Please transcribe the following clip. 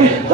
It's